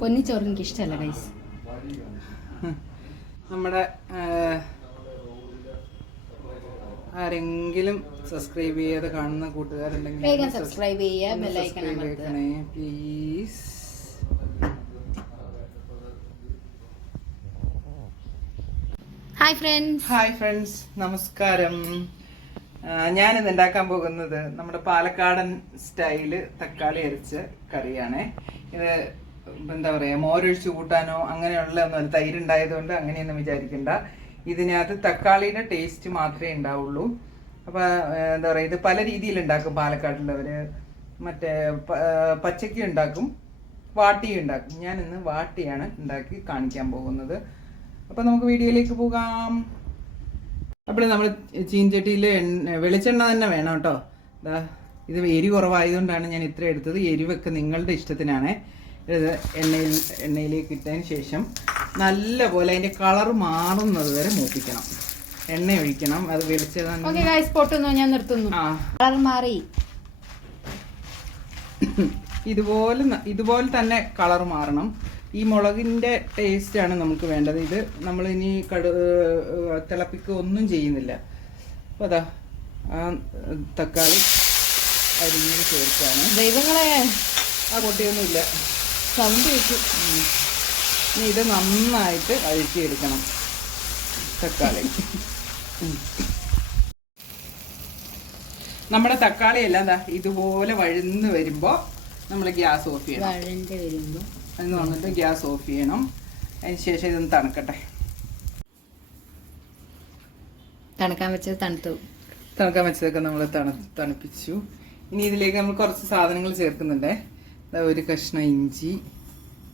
പൊന്നിച്ചോറ് എനിക്ക് ഇഷ്ടമല്ല ഗൈസ്. നമ്മുടെ ആരെങ്കിലും സബ്സ്ക്രൈബ് ചെയ്യാതെ കാണുന്ന കൂട്ടുകാരുണ്ടെങ്കിൽ വേഗം സബ്സ്ക്രൈബ് ചെയ്യുക, ബെൽ ഐക്കൺ അമർത്തണേ പ്ലീസ്. ഹായ് ഫ്രണ്ട്സ്, നമസ്കാരം. ഞാനിന്ന് ഉണ്ടാക്കാൻ പോകുന്നത് നമ്മുടെ പാലക്കാടൻ സ്റ്റൈല് തക്കാളി അരച്ച കറിയാണ്. ഇത് എന്താ പറയാ, മോരൊഴിച്ച് കൂട്ടാനോ അങ്ങനെയുള്ള ഒന്നും, തൈരുണ്ടായതുകൊണ്ട് അങ്ങനെയൊന്നും വിചാരിക്കണ്ട. ഇതിനകത്ത് തക്കാളിയുടെ ടേസ്റ്റ് മാത്രമേ ഉണ്ടാവുള്ളൂ. അപ്പൊ എന്താ പറയാ, ഇത് പല രീതിയിൽ ഉണ്ടാക്കും പാലക്കാടുള്ളവര്. മറ്റേ പച്ചയ്ക്ക് ഉണ്ടാക്കും, വാട്ടിയും ഉണ്ടാക്കും. ഞാൻ ഇന്ന് വാട്ടിയാണ് ഉണ്ടാക്കി കാണിക്കാൻ പോകുന്നത്. അപ്പൊ നമുക്ക് വീഡിയോയിലേക്ക് പോകാം. അപ്പോൾ നമ്മൾ ചീൻചട്ടിയിൽ വെളിച്ചെണ്ണ തന്നെ വേണം കേട്ടോ. ഇത് എരി കുറവായതുകൊണ്ടാണ് ഞാൻ ഇത്ര എടുത്തത്. എരിവൊക്കെ നിങ്ങളുടെ ഇഷ്ടത്തിനാണ്. ഇത് എണ്ണയിലേക്ക് ഇട്ടതിന് ശേഷം നല്ല പോലെ അതിന്റെ കളർ മാറുന്നത് വരെ മൂപ്പിക്കണം. എണ്ണ ഒഴിക്കണം. അത് വെളിച്ചെണ്ണ ഞാൻ നിർത്തുന്നു. കളർ മാറി ഇതുപോലെ തന്നെ കളർ മാറണം. ഈ മുളകിന്റെ ടേസ്റ്റ് ആണ് നമുക്ക് വേണ്ടത്. ഇത് നമ്മൾ ഇനി തിളപ്പിക്കുക ഒന്നും ചെയ്യുന്നില്ല. അപ്പൊ അതാ തക്കാളി അരിഞ്ഞത് ചേർക്കാണ്. ദൈവങ്ങളെ, പൊട്ടിയൊന്നുമില്ല, സൗണ്ട് വെച്ചു. ഇനി ഇത് നന്നായിട്ട് അഴിച്ചെടുക്കണം തക്കാളി. നമ്മുടെ തക്കാളി എല്ലാം ഇതുപോലെ വഴന്ന് വരുമ്പോ നമ്മൾ ഗ്യാസ് ഓഫ് ചെയ്യണം. എന്ന് വന്നിട്ട് ഗ്യാസ് ഓഫ് ചെയ്യണം. അതിന് ശേഷം ഇതൊന്ന് തണുക്കട്ടെ. തണുക്കാൻ വെച്ചതൊക്കെ നമ്മൾ തണുപ്പിച്ചു. ഇനി ഇതിലേക്ക് നമ്മൾ കുറച്ച് സാധനങ്ങൾ ചേർക്കുന്നുണ്ട്. ഒരു കഷ്ണം ഇഞ്ചി,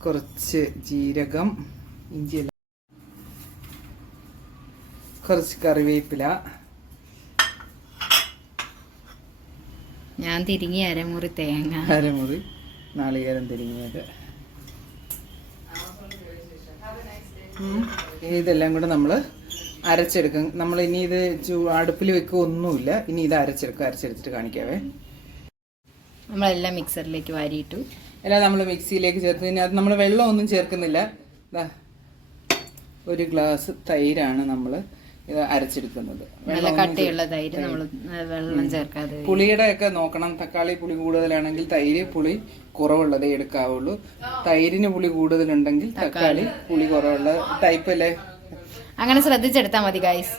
കുറച്ച് ജീരകം, ഇഞ്ചിയല്ല, കുറച്ച് കറിവേപ്പില, ഞാൻ തിരിങ്ങി അരമുറി തേങ്ങ, അരമുറി നാളികേരം തിരിങ്ങിയത്. ഇതെല്ലാം കൂടെ നമ്മൾ അരച്ചെടുക്കും. നമ്മൾ ഇനി ഇത് അടുപ്പിൽ വെക്കുക ഒന്നുമില്ല. ഇനി ഇത് അരച്ചെടുത്തിട്ട് കാണിക്കാവേ. നമ്മളെല്ലാം മിക്സറിലേക്ക് വാരിയിട്ടു. എല്ലാം നമ്മൾ മിക്സിയിലേക്ക് ചേർത്ത് അത് നമ്മൾ വെള്ളം ഒന്നും ചേർക്കുന്നില്ല. ഒരു ഗ്ലാസ് തൈരാണ് നമ്മൾ ഇത് അരച്ചെടുക്കുന്നത്. നല്ല കട്ടിയുള്ള തൈര്, നമ്മൾ വെള്ളം ചേർക്കാതെ. പുളിയുടെ ഒക്കെ നോക്കണം. തക്കാളി പുളി കൂടുതലാണെങ്കിൽ തൈര് പുളി കുറവുള്ളതേ എടുക്കാവുള്ളൂ. തൈരിന് പുളി കൂടുതലുണ്ടെങ്കിൽ തക്കാളി പുളി കുറവുള്ള ടൈപ്പ് അല്ലേ, അങ്ങനെ ശ്രദ്ധിച്ചെടുത്താൽ മതി ഗൈസ്.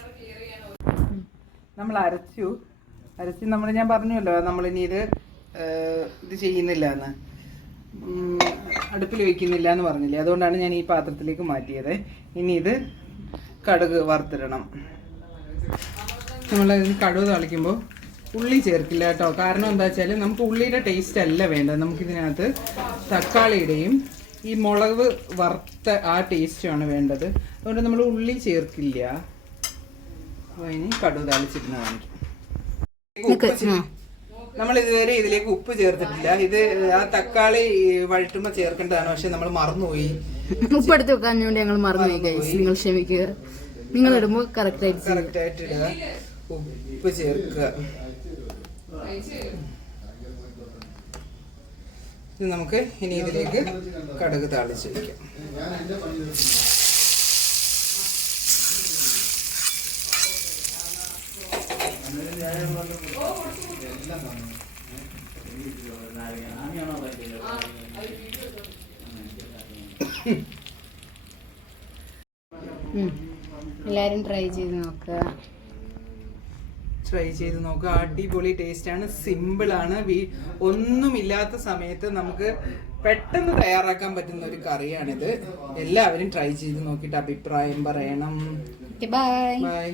നമ്മൾ അരച്ച് നമ്മൾ, ഞാൻ പറഞ്ഞല്ലോ നമ്മളിനി ഇത് ചെയ്യുന്നില്ല എന്ന്, അടുപ്പിൽ വെക്കുന്നില്ല എന്ന് പറഞ്ഞില്ലേ. അതുകൊണ്ടാണ് ഞാൻ ഈ പാത്രത്തിലേക്ക് മാറ്റിയത്. ഇനി ഇത് കടുക് വറുത്തിടണം. നമ്മൾ കടുക് തളിക്കുമ്പോൾ ഉള്ളി ചേർക്കില്ല കേട്ടോ. കാരണം എന്താ വെച്ചാൽ നമുക്ക് ഉള്ളിയുടെ ടേസ്റ്റ് അല്ല വേണ്ടത്. നമുക്കിതിനകത്ത് തക്കാളിയുടെയും ഈ മുളക് വറുത്ത ആ ടേസ്റ്റാണ് വേണ്ടത്. അതുകൊണ്ട് നമ്മൾ ഉള്ളി ചേർക്കില്ല. അപ്പോൾ ഇനി കടുക് തളിച്ചിരുന്ന് കാണിക്കും. നമ്മൾ ഇതുവരെ ഇതിലേക്ക് ഉപ്പ് ചേർത്തിട്ടില്ല. ഇത് ആ തക്കാളി വഴറ്റുമ്പോൾ ചേർക്കേണ്ടതാണ്, പക്ഷെ നമ്മൾ മറന്നുപോയി. ഉപ്പ് എടുത്ത് വെക്കാൻ വേണ്ടി ഞങ്ങൾ മറന്നുപോയി ഗൈസ്, നിങ്ങൾ ക്ഷമിക്കുക. നിങ്ങൾ ഇടുമ്പോൾ കറക്റ്റ് ആയിട്ട് ഇടുക. ഉപ്പ് ചേർക്കുക. നമുക്ക് ഇനി ഇതിലേക്ക് കടുക് താളിച്ച് വയ്ക്കാം. എല്ലാരും ട്രൈ ചെയ്ത് നോക്കുക. അടിപൊളി ടേസ്റ്റ് ആണ്, സിമ്പിൾ ആണ്. ഒന്നുമില്ലാത്ത സമയത്ത് നമുക്ക് പെട്ടെന്ന് തയ്യാറാക്കാൻ പറ്റുന്ന ഒരു കറിയാണിത്. എല്ലാവരും ട്രൈ ചെയ്ത് നോക്കിയിട്ട് അഭിപ്രായം പറയണം. ബൈ. ബൈ.